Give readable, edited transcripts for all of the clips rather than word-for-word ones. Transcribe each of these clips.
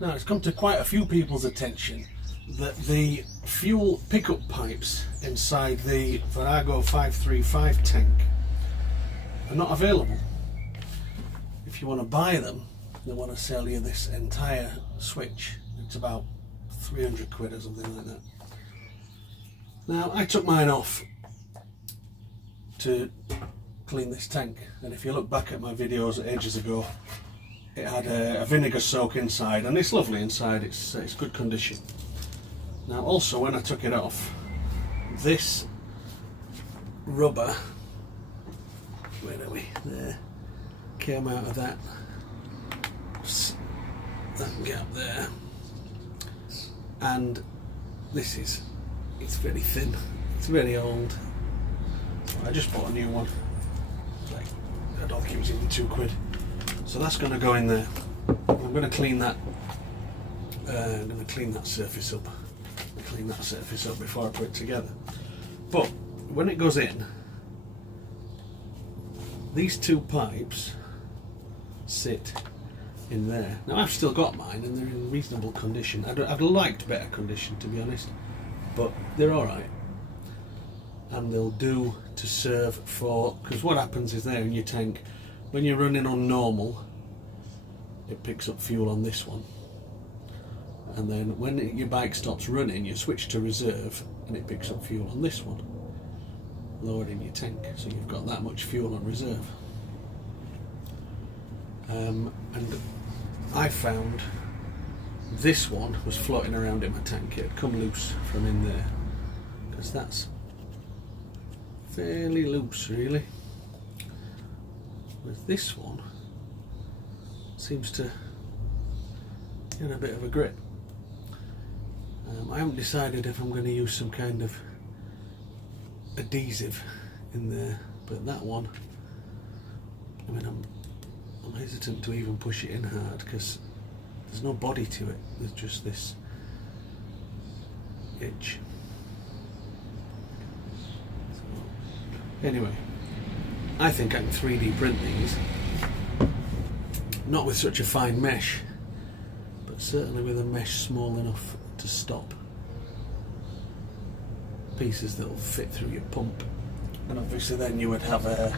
Now it's come to quite a few people's attention that the fuel pickup pipes inside the Virago 535 tank are not available. If you want to buy them, they want to sell you this entire switch. It's about 300 quid or something like that. Now I took mine off to clean this tank, and if you look back at my videos ages ago, it had a vinegar soak inside, and it's lovely inside, it's good condition. Now also, when I took it off, this rubber, where are we, there, came out of that gap there, and it's very thin, it's very old. I just bought a new one, like, I don't think it was even £2. So that's going to go in there. I'm going to clean that. I'm going to clean that surface up. Clean that surface up before I put it together. But when it goes in, these two pipes sit in there. Now I've still got mine, and they're in reasonable condition. I'd liked better condition, to be honest, but they're all right, and they'll do to serve for. Because what happens is, there in your tank, when you're running on normal, it picks up fuel on this one, and then when your bike stops running, you switch to reserve and it picks up fuel on this one, lowered in your tank, so you've got that much fuel on reserve. And I found this one was floating around in my tank. It had come loose from in there, because that's fairly loose really. With this one, seems to get a bit of a grip. I haven't decided if I'm going to use some kind of adhesive in there, but that one, I mean, I'm hesitant to even push it in hard, because there's no body to it, there's just this edge. So, anyway, I think I can 3D print these, not with such a fine mesh, but certainly with a mesh small enough to stop pieces that will fit through your pump. And obviously then you would have an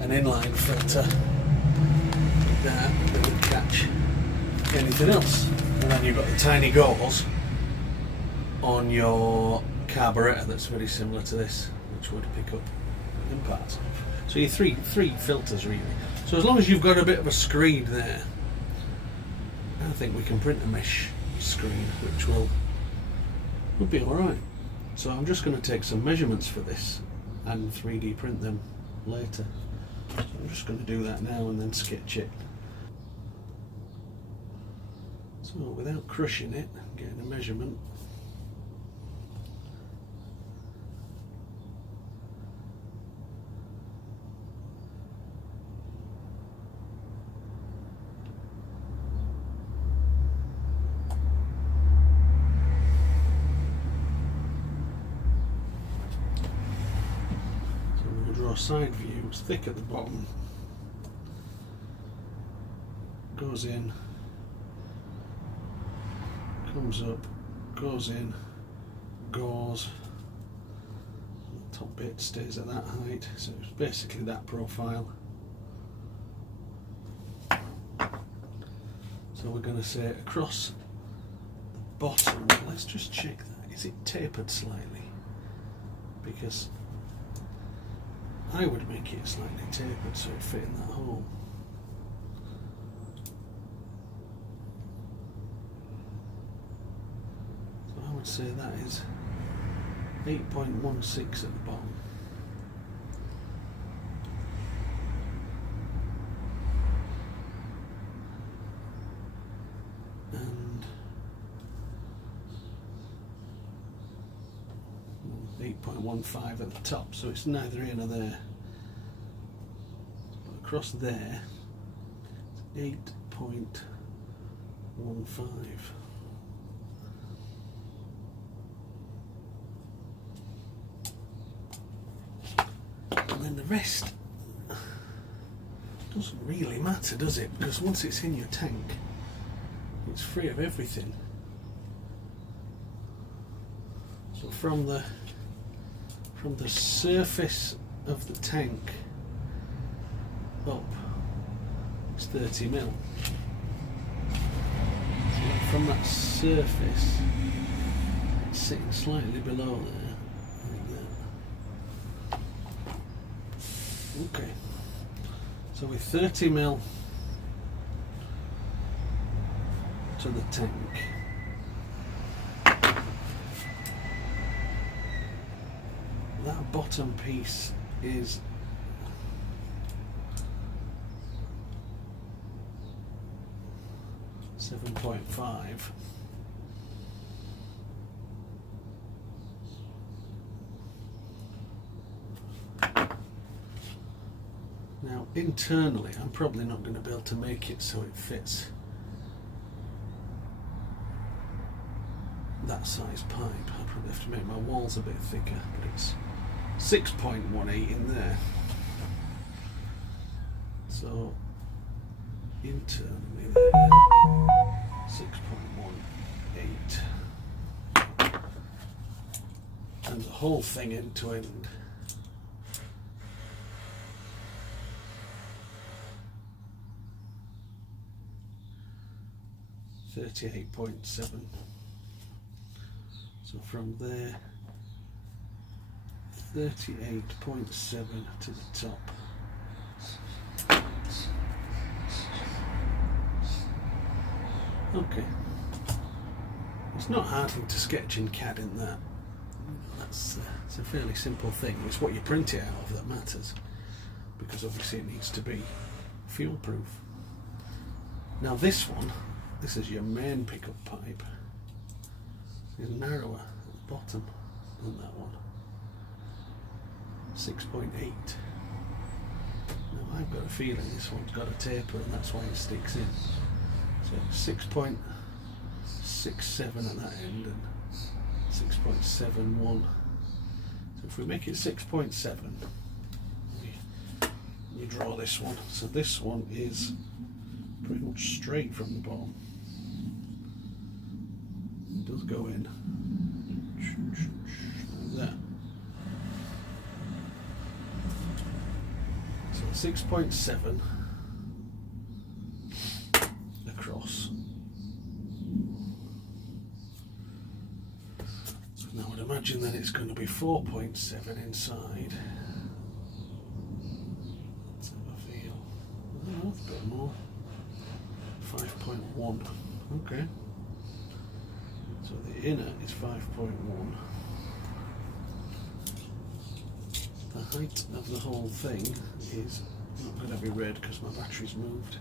inline filter like that would catch anything else. And then you've got the tiny goals on your carburetor that's very similar to this, which would pick up imparts. So you're three filters really. So as long as you've got a bit of a screen there, I think we can print a mesh screen, which would be alright. So I'm just going to take some measurements for this and 3D print them later. So I'm just going to do that now and then sketch it. So without crushing it, getting a measurement. Side view, it's thick at the bottom, goes in, comes up, goes in, goes, the top bit stays at that height, so it's basically that profile. So we're going to say across the bottom, let's just check that, is it tapered slightly? Because I would make it slightly tapered so it fit in that hole. So I would say that is 8.16 at the bottom. And 8.15 at the top, so it's neither here nor there. But across there, it's 8.15. And then the rest doesn't really matter, does it? Because once it's in your tank, it's free of everything. So from the surface of the tank up, it's 30 mil. So from that surface, it's sitting slightly below there, like that. Okay. So with 30 mil to the tank, that bottom piece is 7.5. Now internally I'm probably not going to be able to make it so it fits that size pipe. I'll probably have to make my walls a bit thicker, but it's 6.18 in there. So internally there, 6.18, and the whole thing end to end 38.7. So from there, 38.7 to the top. Okay. It's not hard to sketch in CAD in that. It's a fairly simple thing. It's what you print it out of that matters, because obviously it needs to be fuel proof. Now this one, this is your main pickup pipe, is narrower at the bottom than that one. 6.8. Now I've got a feeling this one's got a taper and that's why it sticks in. So 6.67 at that end and 6.71. So if we make it 6.7, we draw this one. So this one is pretty much straight from the bottom. It does go in like that. So 6.7 across. So now I would imagine that it's going to be 4.7 inside. Let's have a feel. Oh, that's a bit more. 5.1. Okay. So the inner is 5.1. The height of the whole thing is not going to be red because my battery's moved.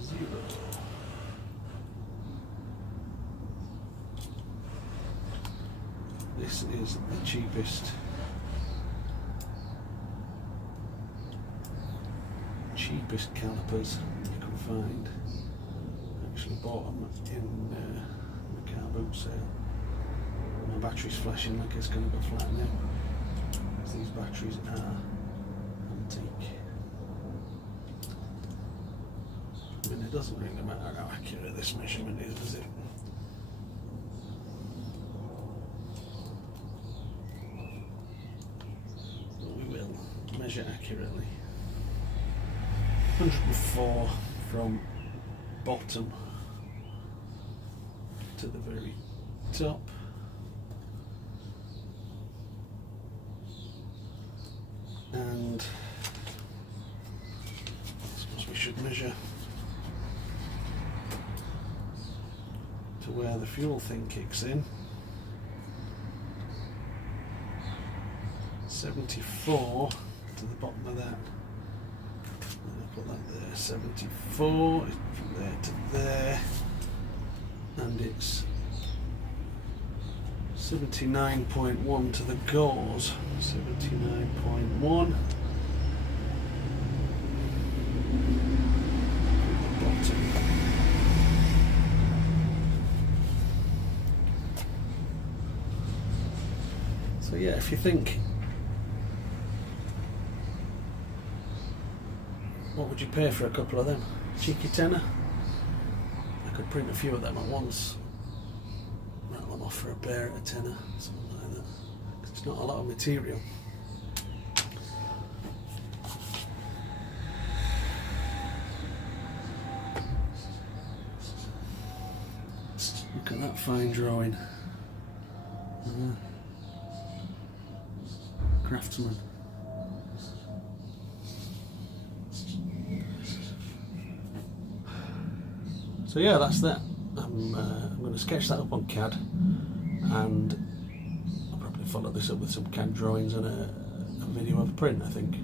Zero. This is the cheapest calipers you can find. I actually bought them in the car boot sale. My battery's flashing like it's going to go flat now. These batteries are antique. I mean, it doesn't really matter how accurate this measurement is, does it? But we will measure accurately. 104 from bottom to the very top. And I suppose we should measure to where the fuel thing kicks in. 74 to the bottom of that. Put that there, 74 from there to there, and it's 79.1 to the gauze, 79.1 the bottom. So yeah, if you think what would you pay for a couple of them? Cheeky tenner? I could print a few of them at once. Rattle them off for a pair at a tenner, something like that. It's not a lot of material. Look at that fine drawing. Craftsman. So yeah, that's that. I'm going to sketch that up on CAD, and I'll probably follow this up with some CAD drawings and a video of a print, I think.